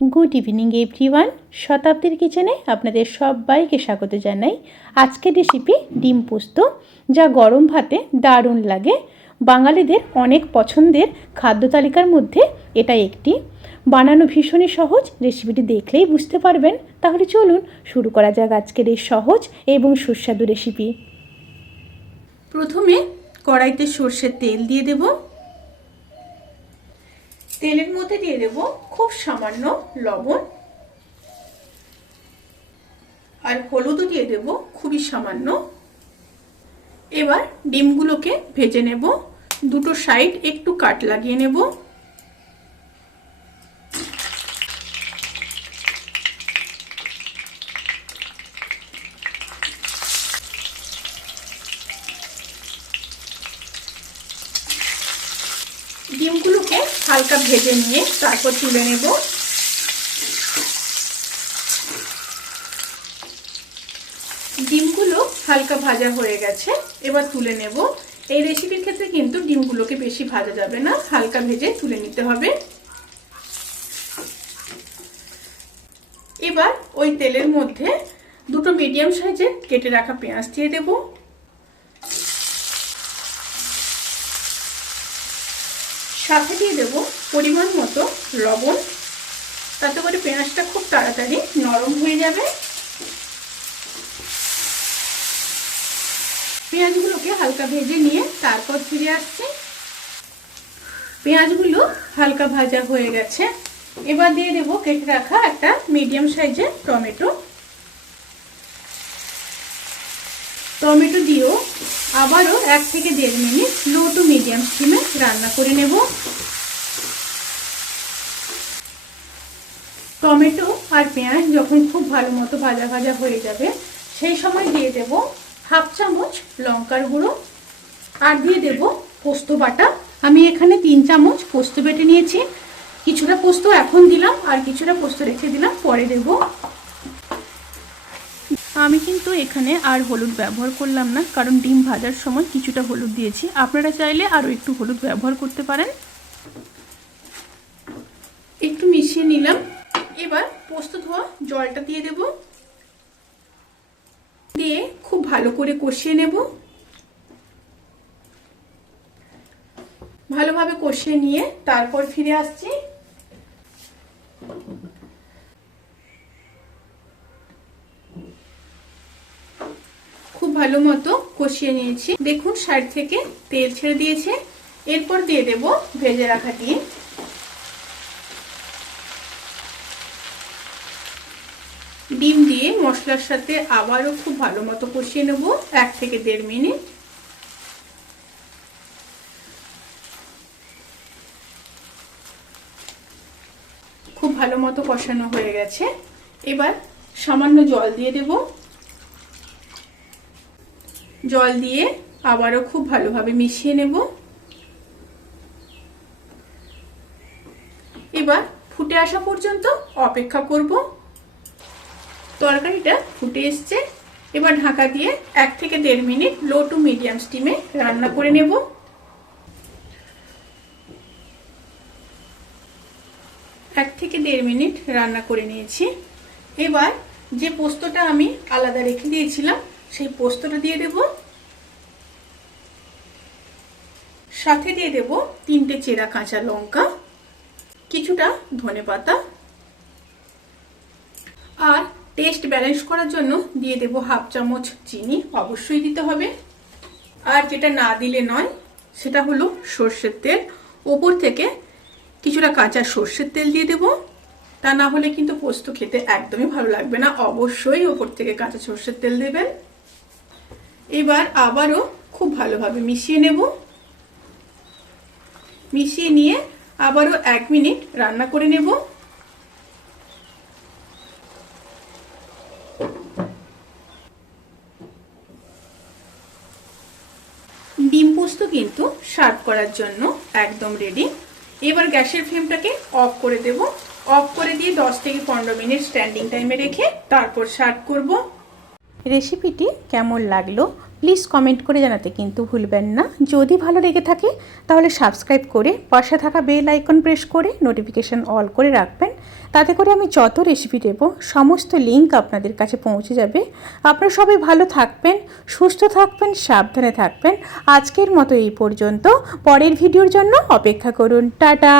Good evening everyone. শতাব্দীর কিচেনে আপনাদের সবাইকে স্বাগত জানাই। আজকের রেসিপি ডিম পোস্ত, যা গরম ভাতে দারুণ লাগে। বাঙালিদের অনেক পছন্দের খাদ্য তালিকার মধ্যে এটা একটি। বানানো ভীষণই সহজ, রেসিপিটি দেখলেই বুঝতে পারবেন। তাহলে চলুন শুরু করা যাক আজকের এই সহজ এবং সুস্বাদু রেসিপি। প্রথমে কড়াইতে সর্ষের তেল দিয়ে দেব। তেলের মধ্যে দিয়ে দেব খুব সামান্য লবণ আর হলুদও দিয়ে দেব খুবই সামান্য। এবার ডিমগুলোকে ভেজে নেব। দুটো সাইড একটু কাট লাগিয়ে নেব। ডিমগুলোকে হালকা ভেজে নিয়ে তারপর তুলে নেব। ডিমগুলো হালকা ভাজা হয়ে গেছে, এবার তুলে নেব। এই রেসিপির ক্ষেত্রে কিন্তু ডিমগুলোকে বেশি ভাজা যাবে না, হালকা ভেজে তুলে নিতে হবে। এবার ওই তেলের মধ্যে দুটো মিডিয়াম সাইজের কেটে রাখা পেঁয়াজ দিয়ে দেব। সাথে দিয়ে দেব পরিমাণ মতো লবণ, তাতে করে পেঁয়াজটা খুব তাড়াতাড়ি নরম হয়ে যাবে। পেঁয়াজগুলোকে হালকা ভেজে নিয়ে তারপর ফিরে আসছি। পেঁয়াজগুলো হালকা ভাজা হয়ে গেছে, এবার দিয়ে দেব কেটে রাখা একটা মিডিয়াম সাইজের টমেটো। টমেটো দিয়েও আবারও 1 থেকে 1.5 মিনিট লো টু মিডিয়াম স্টিমে রান্না করে নেব। টমেটো আর পেঁয়াজ যখন খুব ভালো মতো ভাজা ভাজা হয়ে যাবে, সেই সময় দিয়ে দেব 1/2 চামচ লঙ্কার গুঁড়ো আর দিয়ে দেব পোস্ত বাটা। আমি এখানে 3 চামচ পোস্ত বেটে নিয়েছি। কিছুটা পোস্ত এখন দিলাম আর কিছুটা পোস্ত রেখে দিলাম, পরে দেব। আমি কিন্তু এখানে আর হলুদ ব্যবহার করলাম না, কারণ ডিম ভাজার সময় কিছুটা হলুদ দিয়েছি। আপনারা চাইলে আরও একটু হলুদ ব্যবহার করতে পারেন। একটু মিশিয়ে নিলাম। এবার পোস্ত ধোয়া জলটা দিয়ে দেব, দিয়ে খুব ভালো করে কষিয়ে নেব। ভালোভাবে কষিয়ে নিয়ে তারপর ফিরে আসছি। খুব ভালো মতো কষিয়ে নিয়েছি, দেখুন সাইড থেকে তেল ছেড়ে দিয়েছে। এরপর দিয়ে দেব ভেজে রাখা ডিম। ডিম দিয়ে মশলার সাথে আবারও খুব ভালো মতো কষিয়ে নেব 1 থেকে 1.5 মিনিট। খুব ভালো মতো কষানো হয়ে গেছে, এবার সামান্য জল দিয়ে দেব। জল দিয়ে আবারও খুব ভালোভাবে মিশিয়ে নেব। এবার ফুটে আসা পর্যন্ত অপেক্ষা করব। তরকারিটা ফুটে এসছে, এবার ঢাকা দিয়ে 1 থেকে 1.5 মিনিট লো টু মিডিয়াম স্টিমে রান্না করে নেব। 1 থেকে 1.5 মিনিট রান্না করে নিয়েছি। এবার যে পোস্তটা আমি আলাদা রেখে দিয়েছিলাম, সেই পোস্তটা দিয়ে দেব। সাথে দিয়ে দেব 3টে চেরা কাঁচা লঙ্কা, কিছুটা ধনেপাতা, আর টেস্ট ব্যালেন্স করার জন্য দিয়ে দেব 1/2 চামচ চিনি, অবশ্যই দিতে হবে। আর যেটা না দিলে নয় সেটা হলো সর্ষের তেল। ওপর থেকে কিছুটা কাঁচা সর্ষের তেল দিয়ে দেব, তা না হলে কিন্তু পোস্ত খেতে একদমই ভালো লাগবে না। অবশ্যই ওপর থেকে কাঁচা সর্ষের তেল দেবেন। এবার আবারও খুব ভালোভাবে মিশিয়ে নেব। মিশিয়ে নিয়ে আবারও 1 মিনিট রান্না করে নেব। ডিম পোস্ত কিন্তু সার্ভ করার জন্য একদম রেডি। এবার গ্যাসের ফ্লেমটাকে অফ করে দেব। অফ করে দিয়ে 10 থেকে 15 মিনিট স্ট্যান্ডিং টাইমে রেখে তারপর সার্ভ করব। রেসিপিটি কেমন লাগলো প্লিজ কমেন্ট করে জানাতে কিন্তু ভুলবেন না। যদি ভালো লেগে থাকে তাহলে সাবস্ক্রাইব করে পাশে থাকা বেল আইকন প্রেস করে নোটিফিকেশান অল করে রাখবেন। তাতে করে আমি যত রেসিপি দেব সমস্ত লিঙ্ক আপনাদের কাছে পৌঁছে যাবে। আপনারা সবাই ভালো থাকবেন, সুস্থ থাকবেন, সাবধানে থাকবেন। আজকের মতো এই পর্যন্ত। পরের ভিডিওর জন্য অপেক্ষা করুন। টাটা।